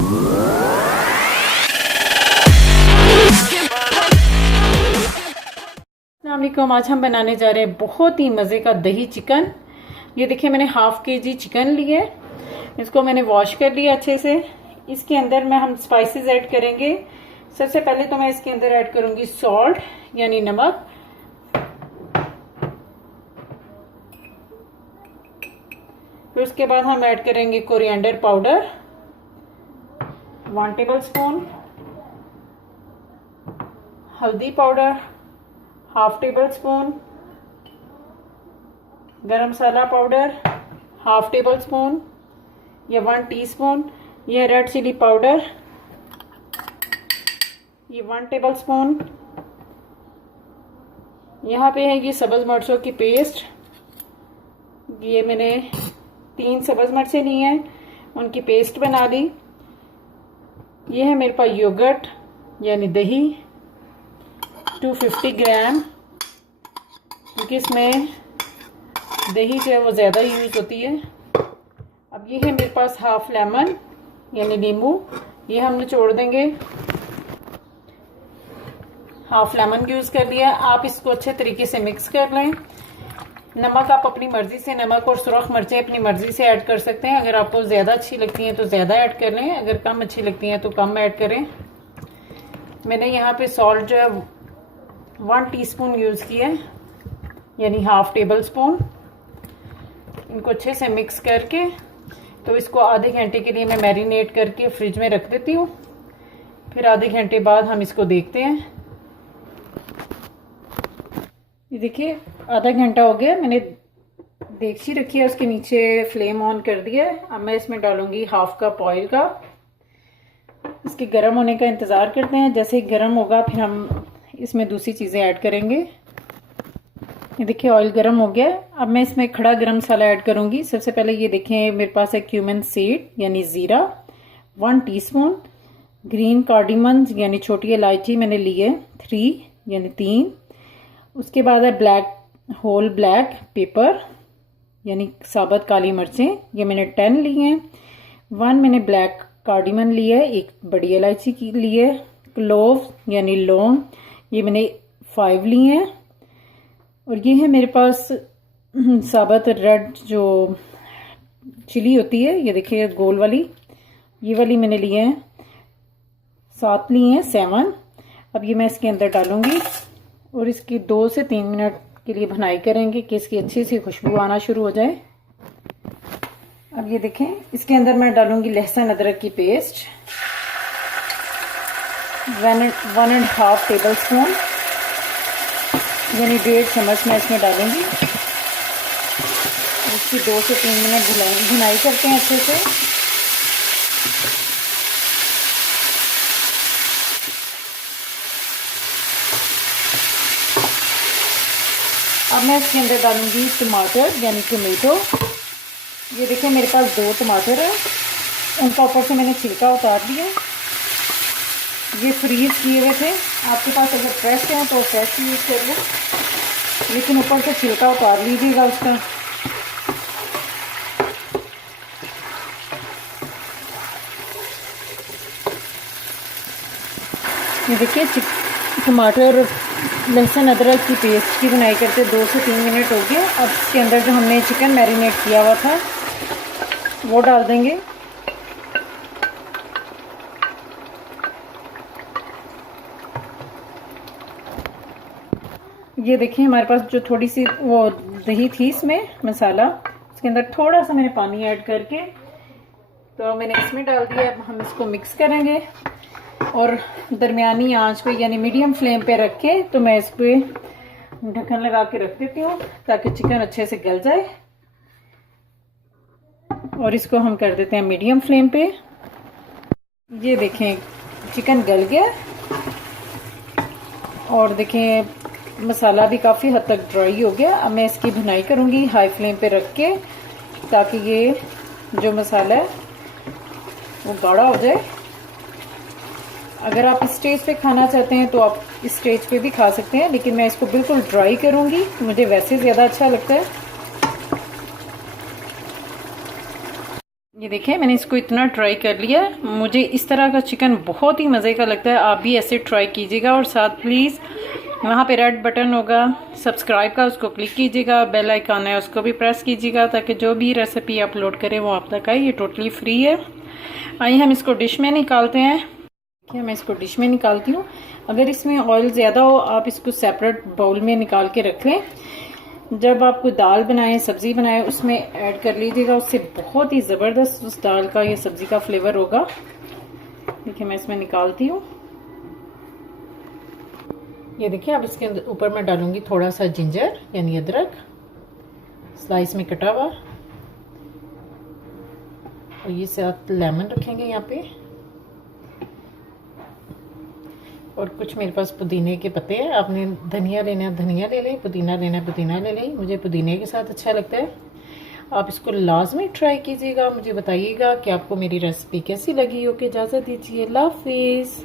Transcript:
अस्सलामुअलैकुम। आज हम बनाने जा रहे हैं बहुत ही मज़े का दही चिकन। ये देखिए मैंने हाफ केजी चिकन लिए, इसको मैंने वॉश कर लिया अच्छे से। इसके अंदर में हम स्पाइसेस ऐड करेंगे। सबसे पहले तो मैं इसके अंदर ऐड करूंगी सॉल्ट यानी नमक, फिर उसके बाद हम ऐड करेंगे कोरिएंडर पाउडर 1 टेबल स्पून, हल्दी पाउडर 1/2 टेबल स्पून, गरम मसाला पाउडर 1/2 टेबल स्पून या 1 टीस्पून, यह रेड चिली पाउडर ये 1 टेबल स्पून, यहाँ पे है ये सब्ज मिर्चों की पेस्ट, ये मैंने 3 सब्ज मिर्चें ली हैं, उनकी पेस्ट बना ली। ये है मेरे पास योगर्ट यानी दही 250 ग्राम, क्योंकि इसमें दही जो है वो ज़्यादा यूज़ होती है। अब ये है मेरे पास हाफ लेमन यानी नींबू, ये हम निचोड़ देंगे। हाफ लेमन यूज़ कर लिया। आप इसको अच्छे तरीके से मिक्स कर लें। नमक आप अपनी मर्ज़ी से, नमक और सुरख मिर्चें अपनी मर्ज़ी से ऐड कर सकते हैं। अगर आपको ज़्यादा अच्छी लगती हैं तो ज़्यादा ऐड कर लें, अगर कम अच्छी लगती हैं तो कम ऐड करें। मैंने यहाँ पे सॉल्ट जो है 1 टीस्पून यूज़ किया है यानी 1/2 टेबल स्पून। इनको अच्छे से मिक्स करके तो इसको आधे घंटे के लिए मैं मैरिनेट करके फ्रिज में रख देती हूँ। फिर आधे घंटे बाद हम इसको देखते हैं। ये देखिए आधा घंटा हो गया, मैंने देगची रखी है, उसके नीचे फ्लेम ऑन कर दिया है। अब मैं इसमें डालूंगी 1/2 कप ऑयल का। इसके गर्म होने का इंतज़ार करते हैं। जैसे ही गर्म होगा फिर हम इसमें दूसरी चीज़ें ऐड करेंगे। ये देखिए ऑयल गर्म हो गया। अब मैं इसमें खड़ा गरम मसाला ऐड करूंगी। सबसे पहले ये देखें मेरे पास है क्यूमिन सीड यानी ज़ीरा 1 टीस्पून, ग्रीन कार्डिमन यानी छोटी इलायची मैंने ली है 3 यानी 3। उसके बाद है होल ब्लैक पेपर यानी साबुत काली मिर्चें, ये मैंने 10 ली हैं। 1 मैंने ब्लैक कार्डिमन ली है, 1 बड़ी इलायची की ली है। क्लोव यानी लौंग, ये मैंने 5 ली हैं। और ये है मेरे पास साबुत रेड जो चिली होती है, ये देखिए गोल वाली, ये वाली मैंने ली है 7 ली हैं 7। अब ये मैं इसके अंदर डालूंगी और इसकी 2 से 3 मिनट के लिए भुनाई करेंगे कि इसकी अच्छी सी खुशबू आना शुरू हो जाए। अब ये देखें इसके अंदर मैं डालूंगी लहसुन अदरक की पेस्ट 1.5 टेबल स्पून यानी 1.5 चम्मच मैं इसमें डालूंगी। इसकी 2 से 3 मिनट भुनाई करते हैं अच्छे से। अब मैं इसके अंदर डालूंगी टमाटर यानी टोमेटो। ये देखिए मेरे पास 2 टमाटर है, उनका ऊपर से मैंने छिलका उतार दिया। ये फ्रीज किए हुए थे, आपके पास अगर फ्रेश है तो फ्रेश यूज़ कर लो, लेकिन ऊपर से छिलका उतार लीजिएगा उसका। ये देखिए टमाटर लहसुन अदरक की पेस्ट की बुनाई करते 2 से 3 मिनट हो गए। अब इसके अंदर जो हमने चिकन मैरिनेट किया हुआ था वो डाल देंगे। ये देखिए हमारे पास जो थोड़ी सी वो दही थी इसमें मसाला, इसके अंदर थोड़ा सा मैंने पानी ऐड करके तो मैंने इसमें डाल दिया। अब हम इसको मिक्स करेंगे और दरमियानी आंच पे यानी मीडियम फ्लेम पे रख के तो मैं इस पे ढक्कन लगा के रख देती हूँ ताकि चिकन अच्छे से गल जाए। और इसको हम कर देते हैं मीडियम फ्लेम पे। ये देखें चिकन गल गया और देखें मसाला भी काफ़ी हद तक ड्राई हो गया। अब मैं इसकी भुनाई करूँगी हाई फ्लेम पे रख के ताकि ये जो मसाला है वो गाढ़ा हो जाए। अगर आप इस स्टेज पे खाना चाहते हैं तो आप इस स्टेज पे भी खा सकते हैं, लेकिन मैं इसको बिल्कुल ड्राई करूँगी, मुझे वैसे ज़्यादा अच्छा लगता है। ये देखिए मैंने इसको इतना ट्राई कर लिया। मुझे इस तरह का चिकन बहुत ही मज़े का लगता है, आप भी ऐसे ट्राई कीजिएगा। और साथ प्लीज़ वहाँ पे रेड बटन होगा सब्सक्राइब का, उसको क्लिक कीजिएगा। बेल आइकन है उसको भी प्रेस कीजिएगा, ताकि जो भी रेसिपी अपलोड करें वो आप तक आए। ये टोटली फ्री है। आइए हम इसको डिश में निकालते हैं। देखिए मैं इसको डिश में निकालती हूँ। अगर इसमें ऑयल ज़्यादा हो आप इसको सेपरेट बाउल में निकाल के रख लें। जब आप कोई दाल बनाएं, सब्जी बनाएं, उसमें ऐड कर लीजिएगा। उससे बहुत ही ज़बरदस्त उस दाल का या सब्जी का फ्लेवर होगा। देखिए मैं इसमें निकालती हूँ। ये देखिए अब इसके ऊपर मैं डालूंगी थोड़ा सा जिंजर यानी अदरक, स्लाइस में कटा हुआ। और ये साथ लेमन रखेंगे यहाँ पे। और कुछ मेरे पास पुदीने के पत्ते हैं। आपने धनिया लेना है धनिया ले लें, पुदीना लेना है पुदीना ले लें। मुझे पुदीने के साथ अच्छा लगता है। आप इसको लाजमी ट्राई कीजिएगा। मुझे बताइएगा कि आपको मेरी रेसिपी कैसी लगी। ओके, इजाज़त दीजिए। अल्लाह हाफिज़।